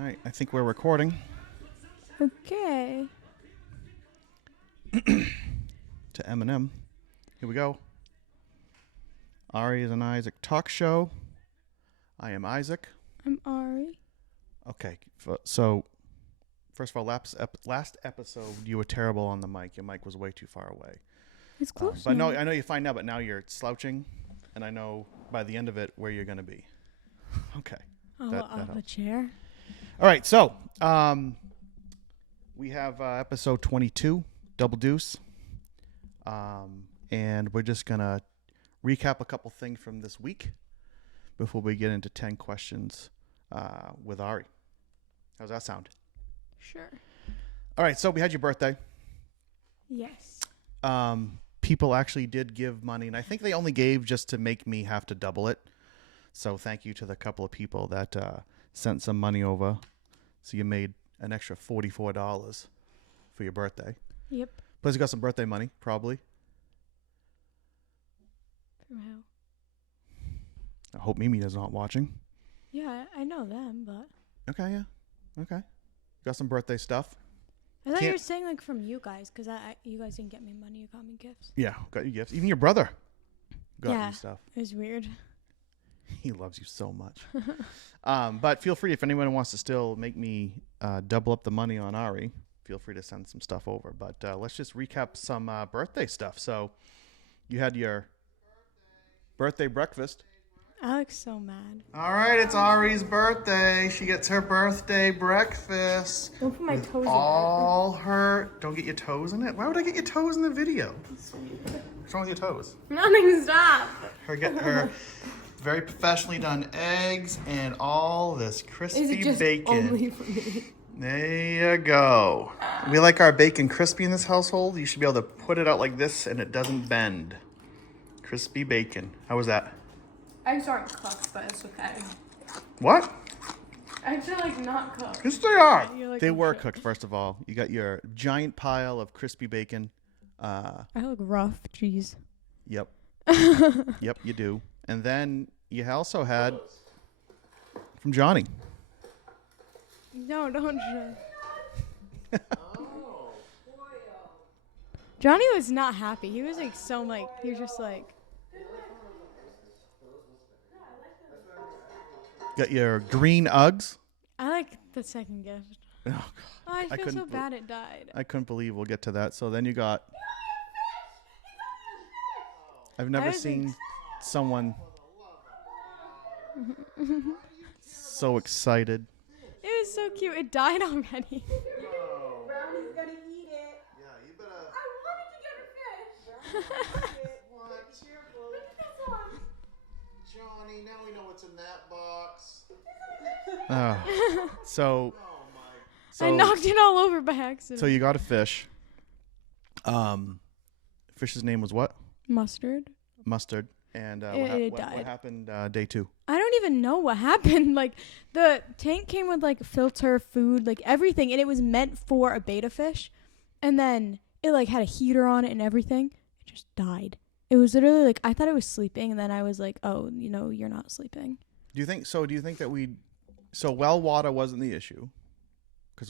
All right, I think we're recording. Okay. To Eminem. Here we go. Ari is an Isaac talk show. I am Isaac. I'm Ari. Okay, so first of all, last episode you were terrible on the mic. Your mic was way too far away. It's close. But no, I know you're fine now. But now you're slouching, and I know by the end of it where you're going to be. Okay. Off a chair. All right, so we have episode 22, Double Deuce, and we're just going to recap a couple things from this week before we get into 10 questions with Ari. How's that sound? Sure. All right, so we had your birthday. Yes. People actually did give money, and I think they only gave just to make me have to double it. So thank you to the couple of people that sent some money over. So you made an extra $44 for your birthday. Yep. Plus you got some birthday money, probably. From who? I hope Mimi is not watching. Yeah, I know them, but... Okay, yeah. Okay. Got some birthday stuff. I thought you were saying, like, from you guys, because you guys didn't get me money. You got me gifts. Yeah, got you gifts. Even your brother got you stuff. It was weird. He loves you so much. But feel free, if anyone wants to still make me double up the money on Ari, feel free to send some stuff over. But let's just recap some birthday stuff. So you had your birthday breakfast. Alex so mad. All right, it's Ari's birthday. She gets her birthday breakfast. Don't put my toes all in her. Don't get your toes in it. Why would I get your toes in the video? What's wrong with your toes? Nothing, stop. Her very professionally done eggs and all this crispy Is it just bacon. Only for me? There you go. We like our bacon crispy in this household. You should be able to put it out like this and it doesn't bend. Crispy bacon. How was that? Eggs aren't cooked, but it's okay. What? Eggs are like not cooked. Yes, they are. Like, they were cooked, first of all. You got your giant pile of crispy bacon. I look rough. Jeez. Yep. Yep, you do. And then you also had from Johnny. No, don't. Johnny was not happy. He was like he was just like. Got your green Uggs. I like the second gift. Oh, God. Oh, I feel so bad it died. I couldn't believe we'll get to that. So then you got. I've never seen someone so excited. It was so cute. It died already. Brownie's gonna eat it. Yeah, you better. I wanted to get a fish. What? Careful. Look at this one. Johnny, now we know what's in that box. So I knocked it all over by accident. So you got a fish. Fish's name was what? Mustard. And it what died. happened day 2? I don't even know what happened. Like, the tank came with, like, filter, food, like, everything. And it was meant for a betta fish. And then it, like, had a heater on it and everything. It just died. It was literally, like, I thought it was sleeping. And then I was like, oh, you're not sleeping. Do you think that so well water wasn't the issue?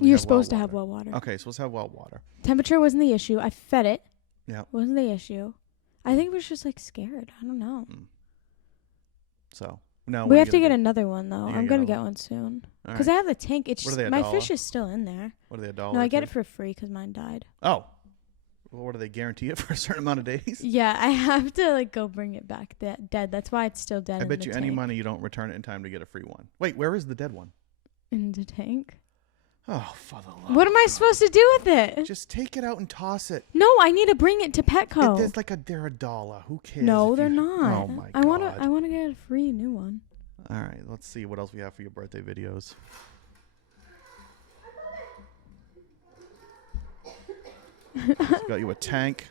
You're supposed to have well water. Okay, supposed to have well water. Temperature wasn't the issue. I fed it. Yeah. Wasn't the issue. I think it was just, like, scared. I don't know. So, no. We have to get another one, though. You I'm going to get one soon. Because I have the tank. It's just, my fish is still in there. What are they, $1? No, I get it for free because mine died. Oh. Well, what do they guarantee it for a certain amount of days? Yeah, I have to, like, go bring it back dead. That's why it's still dead I bet you any money you don't return it in time to get a free one. Wait, where is the dead one? In the tank. Oh, for the love. What am I supposed to do with it? Just take it out and toss it. No, I need to bring it to Petco. They're $1. Who cares? No, they're not. Oh my God. I want to get a free new one. All right, let's see what else we have for your birthday videos. Got you a tank.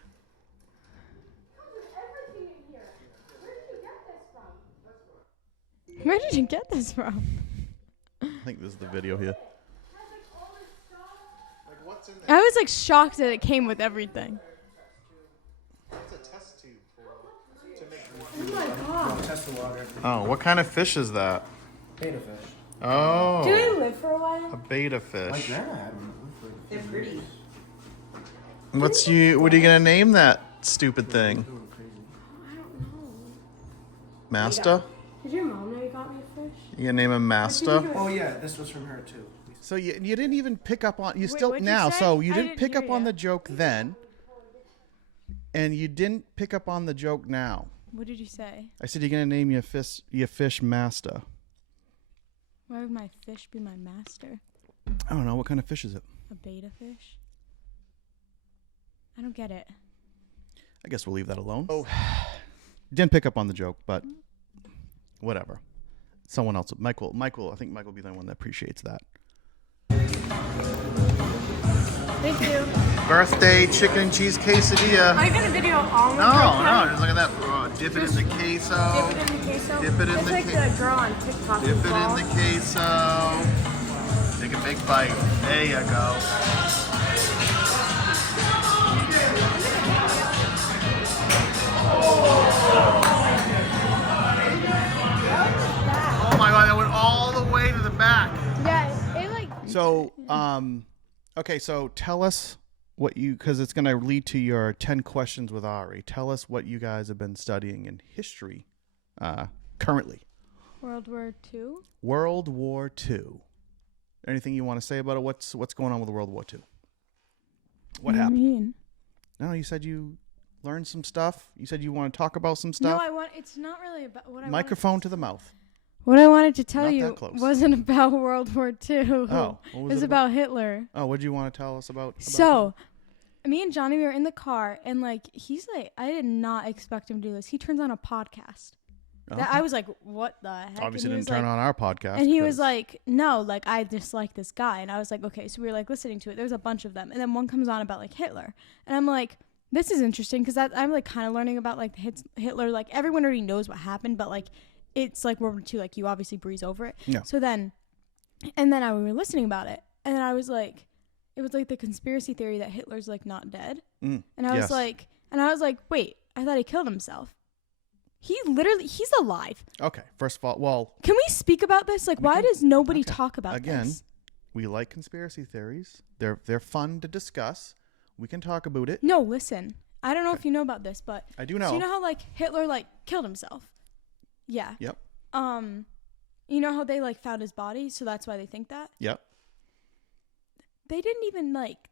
Where did you get this from? I think this is the video here. I was like shocked that it came with everything. It's a test tube to make. Oh my God. Test the water. Oh, what kind of fish is that? Betta fish. Oh. Do they live for a while? A beta My fish. grandma had one. They're pretty. What are you gonna name that stupid thing? I don't know. Master? Did your mom know you got me a fish? You gonna name him Master? Oh yeah, this was from her too. So you didn't even pick up on what'd you now. say? So you I didn't didn't pick hear up on ya. the joke then, and you didn't pick up on the joke now. What did you say? I said you're gonna name your fish Master. Why would my fish be my master? I don't know what kind of fish is it. A beta fish? I don't get it. I guess we'll leave that alone. Oh, didn't pick up on the joke, but whatever. Someone else, Michael. I think Michael will be the one that appreciates that. Thank you. Birthday chicken and cheese quesadilla. Are you gonna video all No, just look at that. Dip it in the queso. Dip it in the queso. Dip it in it's the like queso. the girl on TikTok. Dip it in the queso. Take a big bite. There you go. Oh my god, that went all the way to the back. Yeah, it like. So, okay, so tell us what because it's going to lead to your 10 questions with Ari. Tell us what you guys have been studying in history currently. World War II. World War II. Anything you want to say about it? What's going on with World War II? What happened? do you mean? No, you said you learned some stuff. You said you want to talk about some No, stuff. it's not really about what I Microphone to the mouth. What I wanted to tell Not you that close. wasn't about World War II. Oh, what it was was it about Hitler. Oh, what did you want to tell us about? So, me and Johnny, we were in the car, and like he's like, I did not expect him to do this. He turns on a podcast. Okay. I was like, what the heck? Obviously And he didn't was turn like, on our podcast. And he was 'cause- like, no, like I dislike this guy. And I was like, okay. So we were like listening to it. There's a bunch of them, and then one comes on about like Hitler, and I'm like, this is interesting because I'm like kind of learning about like Hitler. Like everyone already knows what happened, but like it's like World War II. Like you obviously breeze over it. Yeah. So then, and then we were listening about it, and then I was like, it was like the conspiracy theory that Hitler's like not dead, and I was like, wait, I thought he killed himself. He's alive. Okay, first of all, well, Can we speak about this? Like, why does nobody talk about again, this? we like conspiracy theories. They're fun to discuss. We can talk about it. No, listen. I don't know if you know about this, but I do know. So you know how like Hitler like killed himself? Yeah. Yep. You know how they like found his body, so that's why they think that? Yep. They didn't even like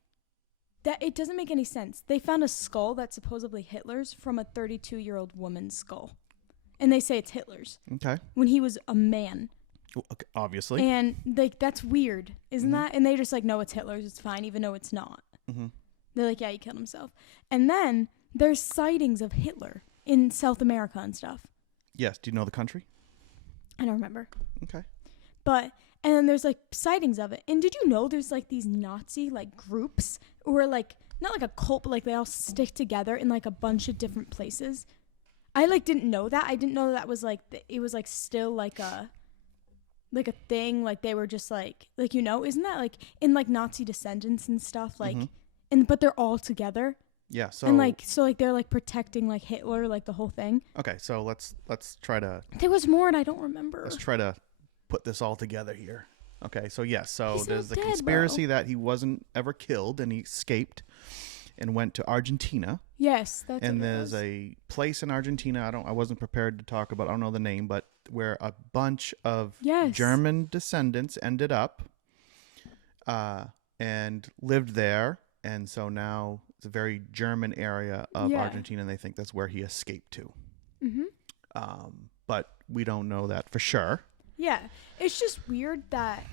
that. It doesn't make any sense. They found a skull that's supposedly Hitler's from a 32-year-old woman's skull, and they say it's Hitler's Okay. when he was a man. Well, okay, obviously. And like that's weird, isn't that? And they're just like, no, it's Hitler's. It's fine, even though it's not. Mm-hmm. They're like, yeah, he killed himself. And then there's sightings of Hitler in South America and stuff. Yes. Do you know the country? I don't remember. Okay. But, and then there's like sightings of it. And did you know there's like these Nazi like groups or like, not like a cult, but like they all stick together in like a bunch of different places? I like didn't know that. I didn't know that was like, it was like still like a thing. Like they were just like, you know, isn't that like in like Nazi descendants and stuff? Like, but they're all together. Yeah. So And like, so like they're like protecting like Hitler, like the whole thing. okay. So let's try to There was more and I don't remember. let's try to put this all together here. Okay. So yes. So He's there's not the dead, conspiracy bro. that he wasn't ever killed and he escaped and went to Argentina. Yes, that's And what it there's was. a place in Argentina. I wasn't prepared to talk about. I don't know the name, but where a bunch of Yes. German descendants ended up, and lived there. And so now it's a very German area of Yeah. Argentina, and they think that's where he escaped to. Mm-hmm. But we don't know that for sure. Yeah, it's just weird that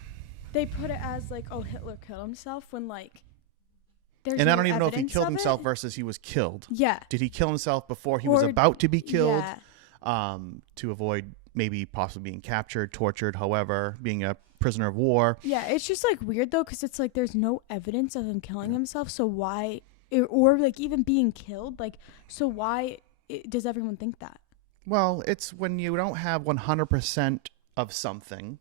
they put it as like, oh, Hitler killed himself when like there's And no I don't even know if he evidence killed of himself it. versus he was killed. Yeah. Did he kill himself before he was Or- about to be killed? Yeah. To avoid maybe possibly being captured, tortured, however, being a prisoner of war. Yeah, it's just like weird though, because it's like there's no evidence of him killing himself. So why, or like even being killed? Like, so why does everyone think that? Well, it's when you don't have 100% of something,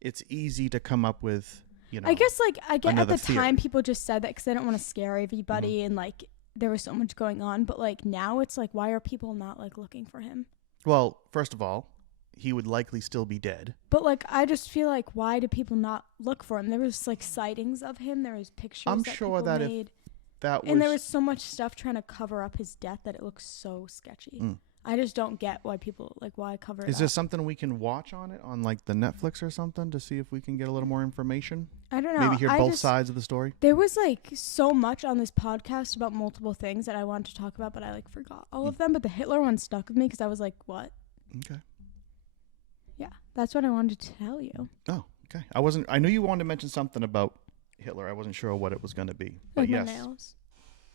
it's easy to come up with, you know. I guess like I get at another the theory. time people just said that because they don't want to scare everybody and like there was so much going on. But like now it's like, why are people not like looking for him? Well, first of all, he would likely still be dead. But like, I just feel like, why do people not look for him? There was like sightings of him. There was pictures. I'm that sure people that made, if that was, and there was so much stuff trying to cover up his death that it looks so sketchy. Mm. I just don't get why people like why cover it Is up. there something we can watch on it on like the Netflix or something to see if we can get a little more information? I don't know. Maybe hear I both just, sides of the story. There was like so much on this podcast about multiple things that I wanted to talk about, but I like forgot all of them. But the Hitler one stuck with me because I was like, what? Okay. Yeah, that's what I wanted to tell you. Oh, okay. I knew you wanted to mention something about Hitler. I wasn't sure what it was going to be. But Like yes, my nails.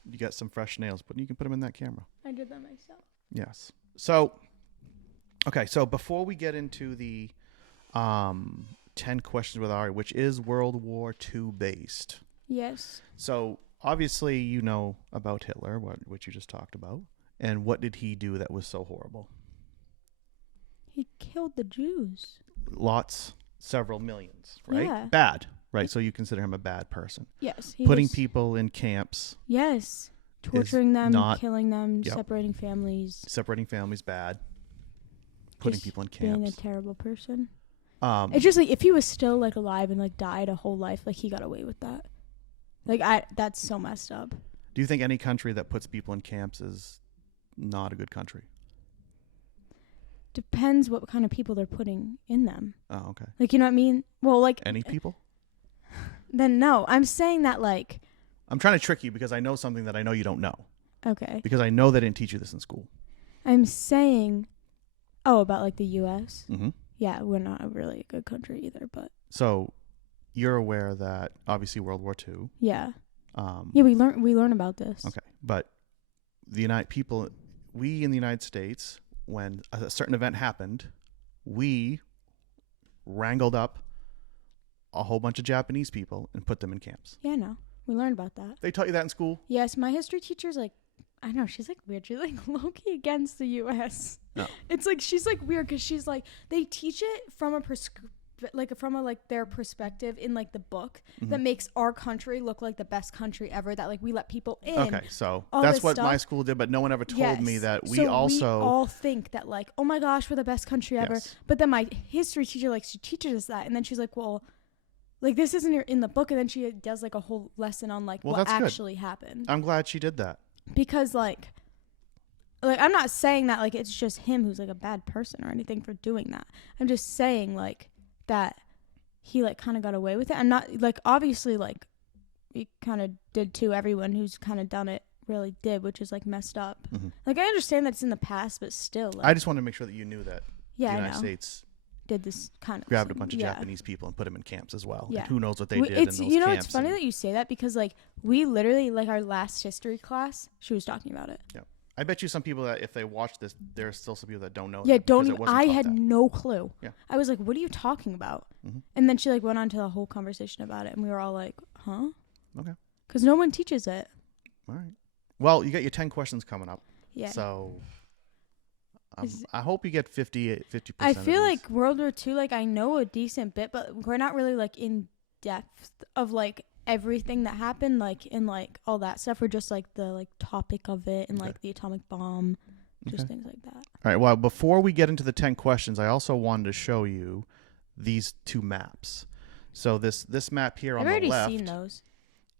you got some fresh nails, but you can put them in that camera. I did that myself. Yes. So, okay. So before we get into the 10 questions with Ari, which is World War II based. Yes. So obviously you know about Hitler, what you just talked about. And what did he do that was so horrible? He killed the Jews. Several millions, right? Yeah. Bad, right? So you consider him a bad person. Yes. Putting people in camps, Yes. Torturing them, not- killing them, Yep. separating families. separating families, bad. Putting Just people in being a camps. terrible person. It's It's just like if he was still like alive and like died a whole life, like he got away with that. Like that's so messed up. do you think any country that puts people in camps is not a good country? Depends what kind of people they're putting in them. Oh, okay. Like, you know what I mean? Well, like Any people? then no. I'm saying that like I'm trying to trick you because I know something that I know you don't know. okay. Because I know they didn't teach you this in school. I'm saying about like the US. Mm-hmm. Yeah, we're not a really good country either, but So you're aware that obviously World War II. yeah. Yeah, we learn about this. Okay, but we in the United States, when a certain event happened, we wrangled up a whole bunch of Japanese people and put them in camps. Yeah, no. We learned about that. They taught you that in school? Yes, my history teacher's like, I don't know, she's like weird. She's like low-key against the U.S. No. It's like, she's like weird because she's like, they teach it from their perspective in like the book that makes our country look like the best country ever, that like we let people in. Okay, so all that's this what my stuff. school did, but no one ever told me Yes. that we So also... we all think that like, oh my gosh, we're the best country ever. Yes. But then my history teacher, like, she teaches us that, and then she's like, well, like this isn't in the book, and then she does like a whole lesson on like Well, what that's good. actually happened. I'm glad she did that. Because like I'm not saying that like it's just him who's like a bad person or anything for doing that. I'm just saying like that he like kind of got away with it. I'm not like, obviously like he kind of did too. Everyone who's kind of done it really did, which is like messed up. Mhm. Like I understand that it's in the past, but still like, I just wanted to make sure that you knew that yeah, the I United know. States Did this kind of grabbed a bunch of yeah. Japanese people and put them in camps as well. Yeah. And who knows what they We- did in it's those you know camps. it's funny and- that you say that because like we literally like our last history class, she was talking about it. I bet you some people that if they watch this, there's still some people that don't know. Yeah, that don't because it even, wasn't I taught had that. no clue. Yeah. I was like, what are you talking about? Mhm. And then she like went on to the whole conversation about it, and we were all like, huh? Okay. Because no one teaches it. All right. Well, you got your 10 questions coming up. Yeah. So Is- I hope you get 50%. I feel of these. like World War II, like I know a decent bit, but we're not really like in depth of like everything that happened, like in like all that stuff. We're just like the like topic of it and Okay. like the atomic bomb, just Okay. things like that. All right. Well, before we get into the 10 questions, I also wanted to show you these two maps. So this map here I've on the already left seen those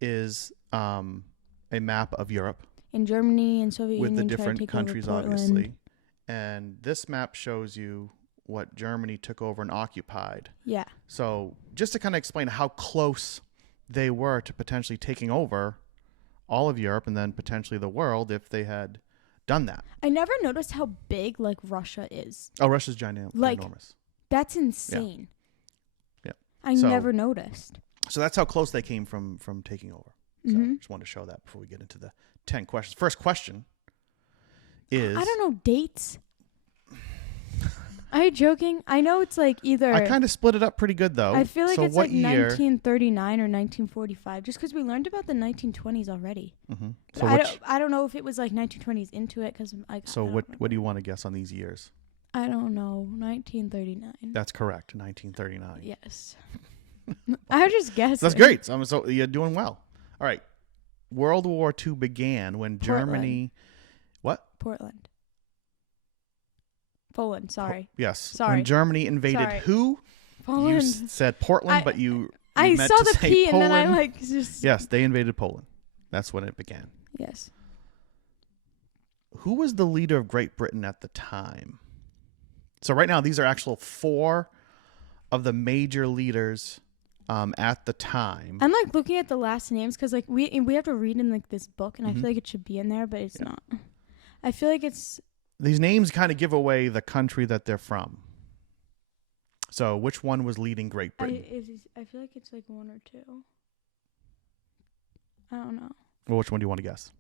is a map of Europe in Germany and Soviet with the Union tried to different take countries, over Portland. obviously. And this map shows you what Germany took over and occupied. Yeah. So just to kind of explain how close they were to potentially taking over all of Europe and then potentially the world if they had done that. I never noticed how big like Russia is. Oh, Russia's Like- ginormous. That's insane. Yeah. I So- never noticed. So that's how close they came from taking over. So Mhm. just wanted to show that before we get into the 10 questions. First question is... I don't know dates. Are you joking? I know it's like either. I kind of split it up pretty good, though. I feel like so it's what like year? 1939 or 1945, just because we learned about the 1920s already. Mm-hmm. But So, I don't know if it was like 1920s into it, because so what do you want to guess on these years? I don't know. 1939. That's correct, 1939. Yes. I was just guessing. That's great. So you're doing well. All right. World War II began when Portland. Germany... What? Portland. Poland. Sorry. Yes. Sorry. When Germany invaded Sorry. who? Poland. You said Portland, I- but you I meant saw to the say P and Poland. then I like just. Yes, they invaded Poland. That's when it began. Yes. Who was the leader of Great Britain at the time? So right now, these are actual 4 of the major leaders at the time. I'm like looking at the last names because like we have to read in like this book and I Mhm. feel like it should be in there, but it's Yeah. not. I feel like it's. These names kind of give away the country that they're from. So which one was leading Great Britain? I feel like it's like 1 or 2. I don't know. Well, which one do you want to guess?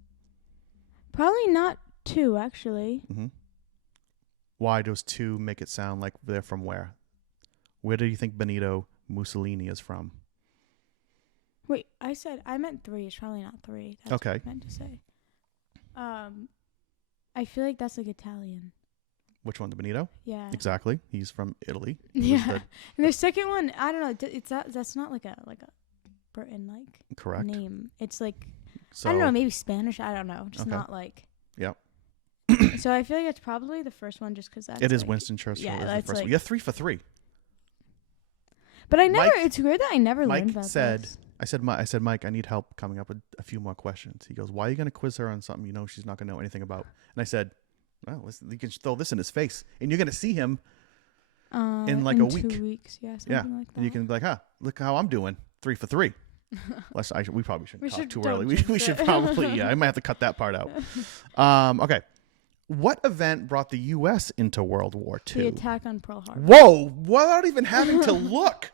Probably not 2 actually. Mm-hmm. Why does 2 make it sound like they're from where? Where do you think Benito Mussolini is from? Wait, I meant 3. It's probably not 3. That's Okay. what I meant to say. I feel like that's like Italian. Which one, the Benito? Yeah. Exactly. He's from Italy. He was Yeah. And the second one, I don't know. It's that's not like a Britain like correct. name. It's like So, I don't know, maybe Spanish. I don't know. Just Okay. not like. Yep. So I feel like it's probably the first one, just because that's. It is like, Winston Churchill. yeah, is the that's first one. like- You're 3 for 3. But I never. Mike- It's weird that I never Mike learned about said- this. I said, Mike, I need help coming up with a few more questions. He goes, why are you going to quiz her on something you know she's not going to know anything about? And I said, well, listen, you can throw this in his face, and you're going to see him, in like a week. 2 weeks, yeah, something Yeah, like that. and you can be like, huh, look how I'm doing, 3 for 3. We probably shouldn't We talk should- too don't early. We jinx should it. probably, yeah, I might have to cut that part out. Okay. What event brought the U.S. into World War The II? attack on Pearl Harbor. Whoa, without even having to look.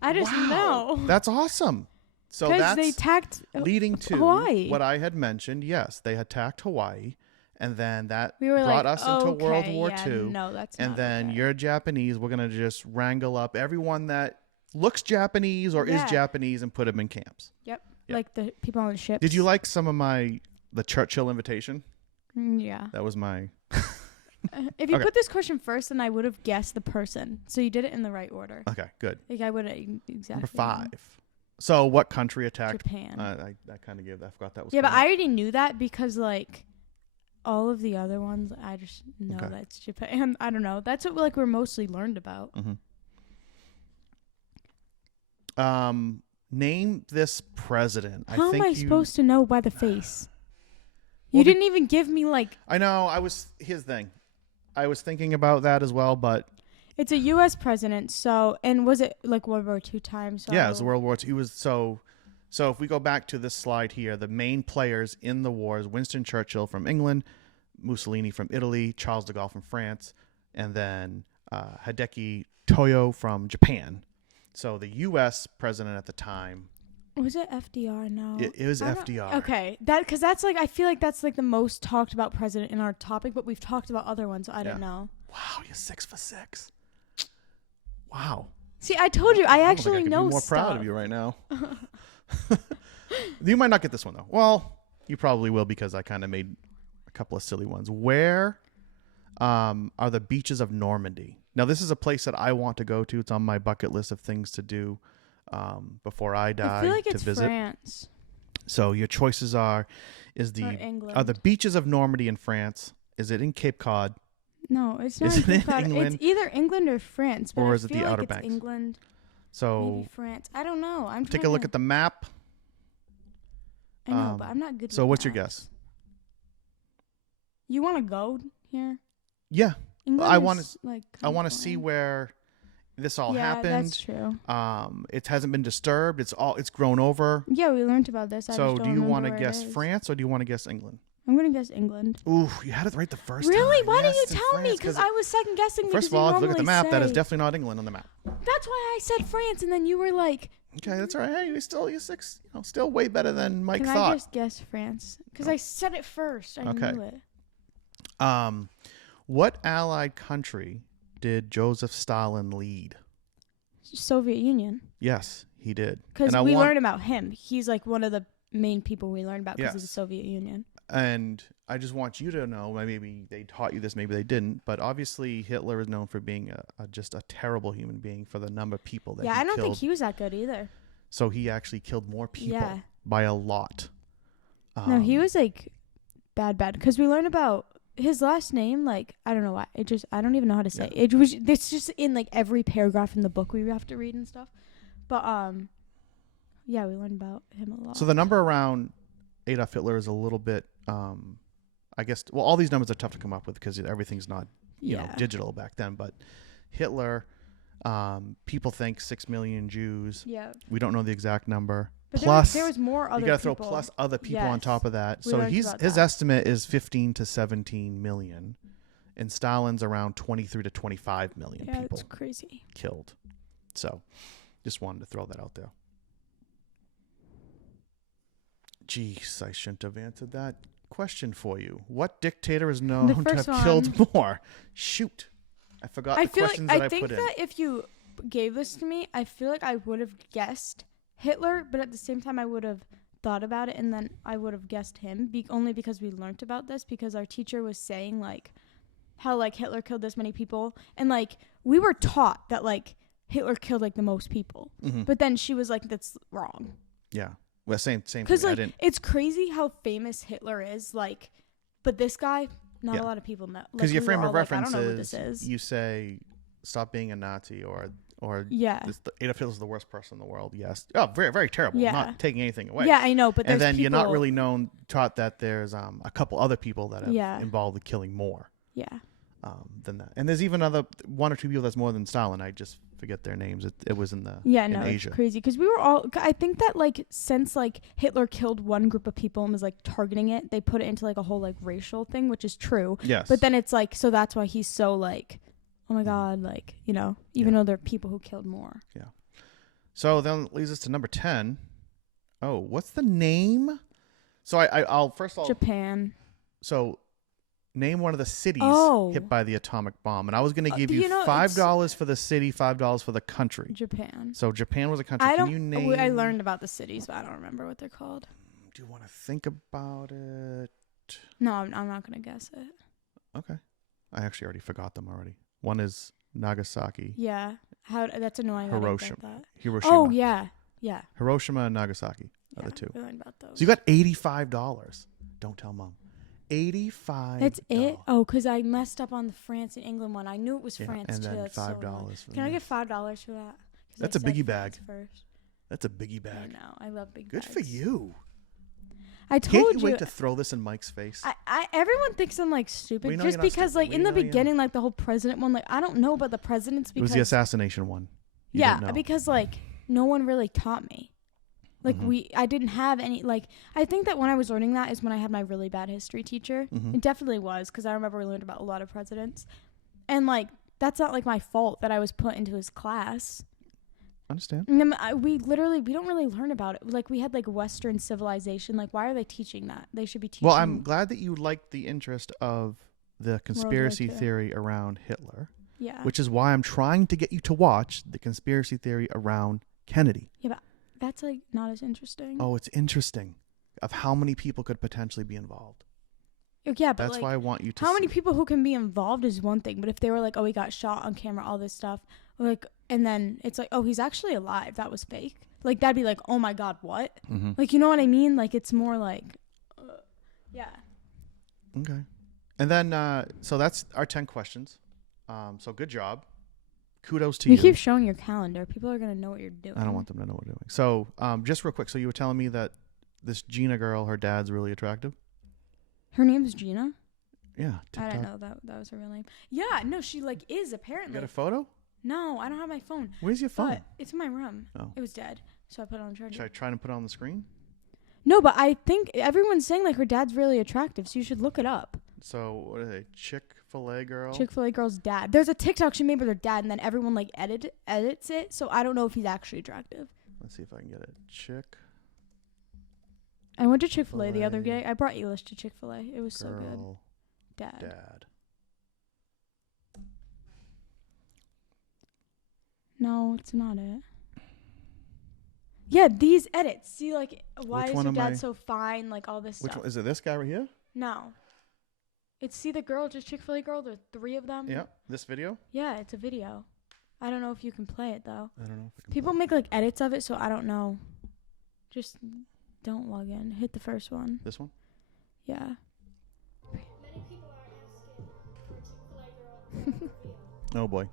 I just Wow. know That's awesome. So because that's they attacked leading to Hawaii. what I had mentioned. Yes, they attacked Hawaii, and then that We were brought like, us into World okay, War yeah, II. No, that's And not then okay. you're Japanese. We're gonna just wrangle up everyone that looks Japanese or Yeah. is Japanese and put them in camps. Yep. Yeah. Like the people on the ships. Did you like some of the Churchill invitation? Yeah. That was my. If you Okay. put this question first, then I would have guessed the person. So you did it in the right order. Okay, good. Like I would have exactly. Number known. 5. So what country attacked? Japan. I kind of gave that. I forgot that was. Yeah, but coming I up. already knew that because like all of the other ones, I just know Okay. that's Japan. I don't know. That's what like we're mostly learned about. Name this president. How am I supposed to know by the face? Well, You didn't even give me like. I know. Here's the thing. I was thinking about that as well, but It's a U.S. president, so and was it like World War II time? So yeah, it was World War II. He was so. If we go back to this slide here, the main players in the wars: Winston Churchill from England, Mussolini from Italy, Charles de Gaulle from France, and then Hideki Toyo from Japan. So the U.S. president at the time, Was it FDR? No, it was I don't- FDR. Okay, because that's like I feel like that's like the most talked about president in our topic, but we've talked about other ones. So I don't Yeah. know. Wow, you're 6 for 6. Wow. See, I told you, I don't think actually I could know be more stuff. proud of you right now. You might not get this one though. Well, you probably will because I kind of made a couple of silly ones. Where are the beaches of Normandy? Now, this is a place that I want to go to. It's on my bucket list of things to do before I die I feel like to it's visit. France So your choices or are England. the beaches of Normandy in France? Is it in Cape Cod? No, it's not. Is it in Cape Cod. England? It's either England or France, but Or I is it the feel like Outer it's Banks? England, So maybe France. I don't know. I'm take a trying look to- at the map. I know, but I'm not good. So with what's your maps. guess? You want to go here? Yeah, England I is, wanna- like. I want to see where this all yeah, happened. that's true. It hasn't been disturbed. It's grown over. Yeah, we learned about this. I So just do don't you want want to guess France or do you want to guess England? I'm gonna guess England. Ooh, you had it right the first time. Really? Why Yes, didn't in you tell me? France, Because I was second guessing. first of because all, you if you look at the map, normally that is say- definitely not England on the map. That's why I said France, and then you were like, Okay, that's all right. Hey, you're 6. Still way better than Mike "Can thought. I just guess France?" Because I said it first. I Okay. knew it. What Allied country did Joseph Stalin lead? Soviet Union. Yes, he did. Because And I we want- learned about him. He's like one of the main people we learned about because of the Yes. Soviet Union. And I just want you to know, maybe they taught you this, maybe they didn't, but obviously Hitler is known for being just a terrible human being for the number of people that Yeah, he I don't killed. think he was that good either. So he actually killed more people Yeah. by a lot. No, he was like bad. Because we learned about his last name, like, I don't know why. I don't even know how to say Yeah. it. It's just in, like, every paragraph in the book we have to read and stuff. But, yeah, we learned about him a lot. So the number around Adolf Hitler is a little bit, I guess, well, all these numbers are tough to come up with because everything's not, you know, digital back then. But Hitler, people think 6 million Jews. Yeah. We don't know the exact number. But Plus, there was more other you got to throw people. plus other people on Yes. top of that. We So learned his about that. estimate is 15 to 17 million, and Stalin's around 23 to 25 million Yeah, people it's crazy. killed. So, just wanted to throw that out there. Jeez, I shouldn't have answered that question for you. What dictator is known to have first killed more? Shoot, I forgot the questions that I think put in. that if you gave this to me, I feel like I would have guessed Hitler, but at the same time I would have thought about it, and then I would have guessed him only because we learned about this, because our teacher was saying, like, how, like, Hitler killed this many people, and, like, we were taught that, like, Hitler killed, like, the most people, but then she was like, that's wrong. Yeah, well, same. Because, thing. I like, didn't. it's crazy how famous Hitler is, like, but this guy, not Yeah. a lot of people know. Because Like, your we frame were of all like, I reference don't know who this is. you say, stop being a Nazi, or Yeah. Adolf Hitler's the worst person in the world. Yes. Oh, very, very terrible. Yeah. Not taking anything away. Yeah, I know, but And there's then you're not people- really taught that there's a couple other people that have Yeah. involved with killing more Yeah. than that. And there's even other one or two people that's more than Stalin. I just forget their names. It was in the Yeah, in no, Asia. it's crazy because we were all. I think that, like, since, like, Hitler killed one group of people and was, like, targeting it, they put it into, like, a whole, like, racial thing, which is true. Yes. But then it's like, so that's why he's so, like, oh my God, like, you know, even Yeah. though there are people who killed more. So then it leads us to number 10. Oh, what's the name? So I'll first of all. Japan. So name one of the cities Oh. hit by the atomic bomb, and I was going to give you you know, $5 for the city, $5 for the country. Japan. So Japan was a country. I Can don't. you name? I learned about the cities, but I don't remember what they're called. Do you want to think about it? No, I'm not gonna guess it. Okay. I actually already forgot them already. One is Nagasaki, Yeah. That's annoying. I didn't get that. Hiroshima. Oh yeah. Yeah. Hiroshima and Nagasaki are Yeah, the two. we learned about those. So you got $85. Don't tell mom. $85. That's it? Oh, because I messed up on the France and England one. I knew it was Yeah, France and too. then That's so annoying. $5 for Can I the get $5 for that? 'Cause That's I a said biggie France bag. First. That's a biggie I bag. know. I love big Good bags. for you. I Can't told you you. wait to throw this in Mike's face? Everyone thinks I'm, like, stupid We know just you're not because, stupid. like, We in the know you. beginning, like, the whole president one, like, I don't know about the presidents It because was the assassination one. You yeah, didn't know. because, like, no one really taught me. Like, Mhm. I didn't have any, like, I think that when I was learning that is when I had my really bad history teacher. Mhm. It definitely was, because I remember we learned about a lot of presidents. And, like, that's not, like, my fault that I was put into his class. Understand? And then we don't really learn about it. Like, we had, like, Western civilization. Like, why are they teaching that? They should be teaching. Well, I'm glad that you liked the interest of the conspiracy II. theory around Hitler, Yeah. which is why I'm trying to get you to watch the conspiracy theory around Kennedy. Yeah, but that's, like, not as interesting. Oh, it's interesting of how many people could potentially be involved. Yeah, but, That's like, why I want you to how many see. people who can be involved is one thing, but if they were like, oh, he got shot on camera, all this stuff, like, and then it's like, oh, he's actually alive, that was fake. Like, that'd be like, oh my God, what? Mm-hmm. Like, you know what I mean? Like, it's more like, yeah. Okay. And then, so that's our 10 questions. So good job. Kudos to You you. keep showing your calendar. People are gonna know what you're doing. I don't want them to know what we're doing. So, just real quick. So you were telling me that this Gina girl, her dad's really attractive? Her name's Gina. Yeah. I TikTok. didn't know that was her real name. Yeah, no, she, like, is You apparently. got a photo? No, I don't have my phone. Where's your phone? But it's in my room. Oh. It was dead, so I put it on the charger. Should I try to put it on the screen? No, but I think everyone's saying, like, her dad's really attractive, so you should look it up. So what are they? Chick-fil-A girl? Chick-fil-A girl's dad. There's a TikTok she made with her dad, and then everyone, like, edits it, so I don't know if he's actually attractive. Let's see if I can get it. Chick I went to Chick-fil-A the other Chick-fil-A day. I brought Elish to Chick-fil-A. It was so good. girl Dad. dad. No, it's not it. Yeah, these edits. See, like, why Which is one your am dad I- so fine? Like, all this Which stuff. one? Is it this guy right here? No. It's, see the girl, just Chick-fil-A girl? There's 3 of them. Yeah. This video? Yeah, it's a video. I don't know if you can play it, though. I don't know if I can People play make, like, edits of it, so I don't know. Just don't log in. Hit the first one. this one. Yeah. Many people are asking Oh boy.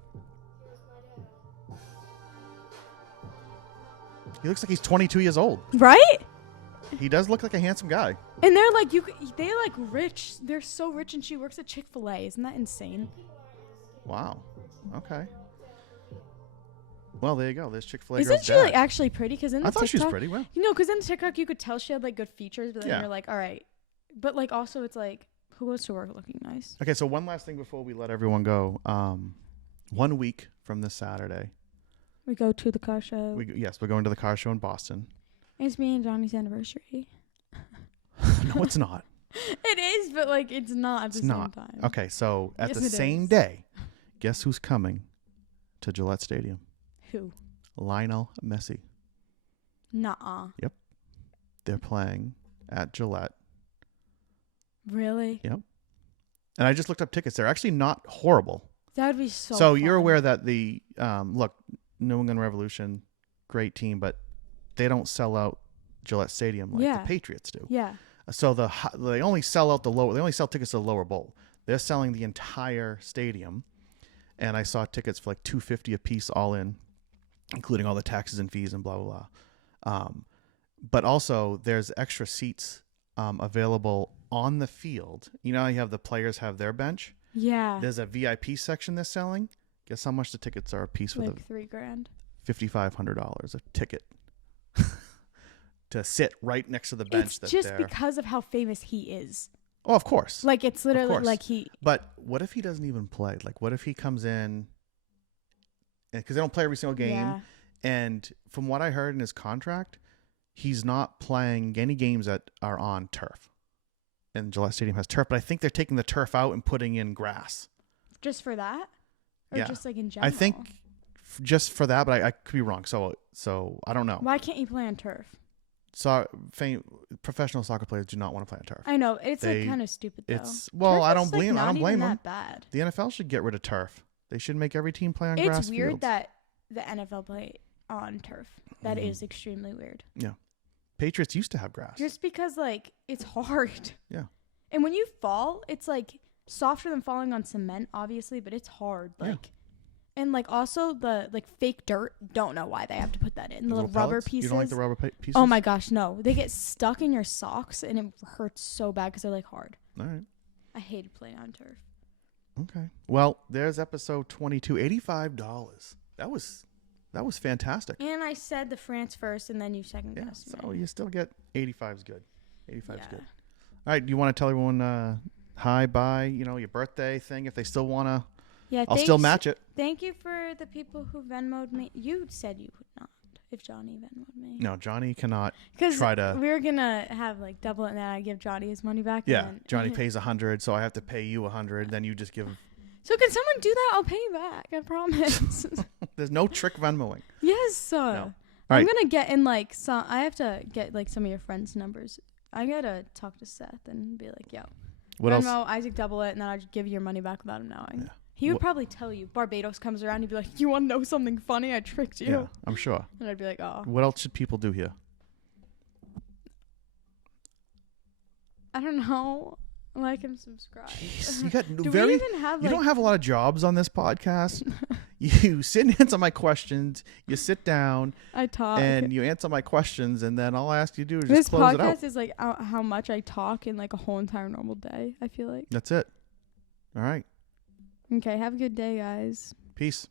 He looks like he's 22 years old. Right? He does look like a handsome guy. And they're like, they're like rich. They're so rich, and she works at Chick-fil-A. Isn't that insane? Wow. Okay. Well, there you go. There's Chick-fil-A Isn't girl's she dad. like actually pretty? Because in the I thought she was TikTok, pretty. Well, you know, because in TikTok you could tell she had like good features, but then Yeah. you're like, all right. But like also it's like, who goes to work looking nice? okay, so one last thing before we let everyone go. 1 week from this Saturday, We go to the car show. we're going to the car show in Boston. It's me and Johnny's anniversary. No, it's not. It is, but like it's not at the It's same not. time. Okay, so at Yes, the it same is. day, guess who's coming to Gillette Stadium? Who? Lionel Messi. Nuh-uh. They're playing at Gillette. Really? And I just looked up tickets. They're actually not horrible. That would be so So you're fun. aware that the look, New England Revolution, great team, but they don't sell out Gillette Stadium like Yeah. the Patriots do. Yeah. So they only sell out the lower. They only sell tickets to the lower bowl. They're selling the entire stadium, and I saw tickets for like $250 a piece, all in, including all the taxes and fees and blah blah blah. But also there's extra seats available on the field. You know how you have the players have their bench. Yeah. There's a VIP section they're selling. Guess how much the tickets are a piece for Like $3,000. $5,500 a ticket to sit right next to the bench. It's that's just there. because of how famous he is. Oh, of course. Like it's literally course. like he. But what if he doesn't even play? Like, what if he comes in? Because they don't play every single game. Yeah. And from what I heard in his contract, he's not playing any games that are on turf. And Gillette Stadium has turf, but I think they're taking the turf out and putting in grass. Just for that? Or Yeah. just like in general? I think just for that, but I could be wrong. So I don't know. Why can't you play on turf? So professional soccer players do not want to play on turf. I know it's They- like kind of stupid though. It's Turf I is, don't blame like, I don't not blame even them. that bad. The NFL should get rid of turf. They should make every team play on It's grass weird fields. that the NFL play on turf. That Mhm. is extremely weird. Patriots used to have grass. Just because like it's hard. Yeah. And when you fall, it's like softer than falling on cement, obviously, but it's hard. Yeah. Like and like also the like fake dirt, don't know why they have to put that in. The little rubber pellets? pieces. You don't like the rubber pieces? Oh my gosh, no. They get stuck in your socks and it hurts so bad because they're like hard. All right. I hated playing on turf. Okay. Well, there's episode 22. $85. That was fantastic. And I said the France first and then you second Yeah. guessed So me. you still get 85 is good. 85 is Yeah. good. All right. Do you want to tell everyone hi, bye, your birthday thing if they still want to? Yeah, I'll still match it. Thank you for the people who Venmoed me. You said you would not if Johnny Venmoed me. No, Johnny cannot. Because try to- we were going to have like double it and then I give Johnny his money back. Yeah. And then, Johnny pays 100, so I have to pay you 100. Then you just give. So can someone do that? I'll pay you back. I promise. There's no trick Venmoing. Yes. No. I'm right. going to get in like some. I have to get like some of your friends' numbers. I got to talk to Seth and be like, yo. What else? Venmo, Isaac double it and then I'll just give you your money back without him knowing. Yeah. He would What- probably tell you. Barbados comes around. He'd be like, you want to know something funny? I tricked you. Yeah, I'm sure. And I'd be like, oh. What else should people do here? I don't know. Like and subscribe. Jeez, you got Do very. we even have You like don't have a lot of jobs on this podcast. You sit and answer my questions. You sit down I talk. and you answer my questions, and then all I ask you to do is this just close it out. podcast is like how much I talk in like a whole entire normal day, I feel like. That's it. All right. Okay, have a good day, guys. Peace.